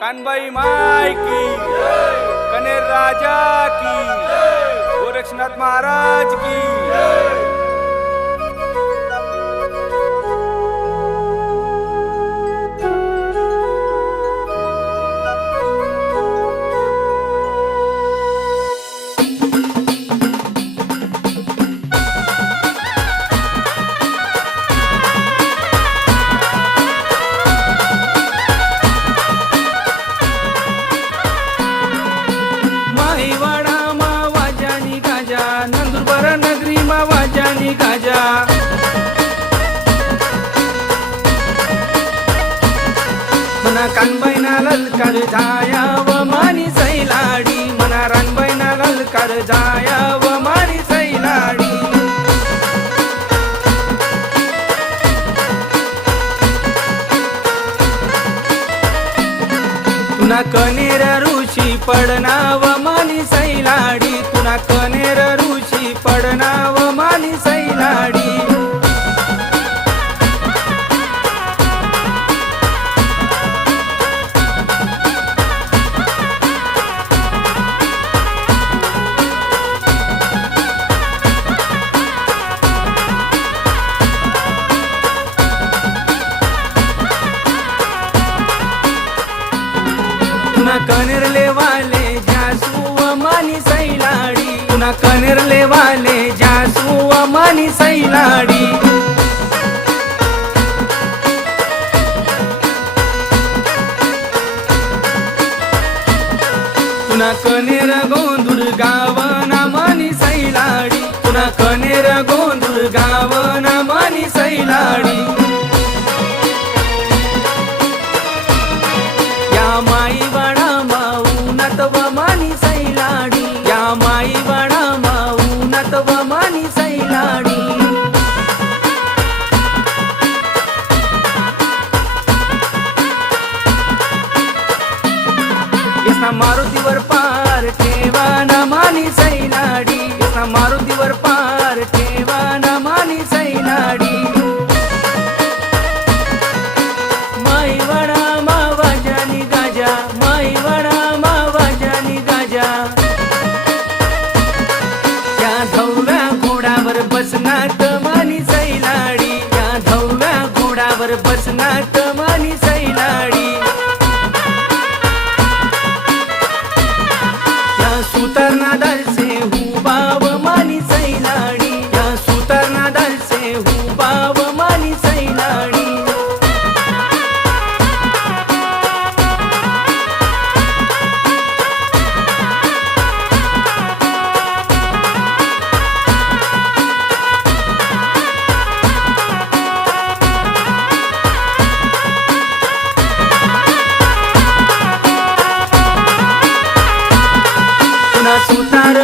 कानबाई माई की, कनेर राजा की, गोरक्षनाथ महाराज की। गाजा मना कानबाईना ललकार जाया व मानी सैलाडी, मना रानबाईना ललकार जाया व मानी सैलाडी। तुना कनेर ऋषी पडना व मानी सैलाडी, तुना कनेर ऋषी पडना व मानी सैलाडी। तुना कनेर लेवाले जासू व मानी सैलाडी, तुना कनेर लेवाले जासू व मानी सैलाडी। तुना कनेर गोंधुर गावना मानी सैलाडी, तुना कनेर गोंधुर गावना मानी सैलाडी। या माई वाडा माऊनात व मानी सैलाडी, या माई वाडा माऊनात व मानी सैलाडी। यसना मारुतीवर पार ठेवा ना मानी सैलाडी, यसना मारुतीवर पार ठेवा ना मानी सैलाडी। माई वाडा मावा जानी गाजा, माई वाडा मावा जानी गाजा। या धवव्या घोडावर बसनात मानी सैलाडी, या धवव्या घोडावर बसनात मानी सैलाडी। या सुतारना दरसे हुबाव मानी सैलाडी, या सुतारना दरसे हुबाव मानी सैलाडी। तुना सुतार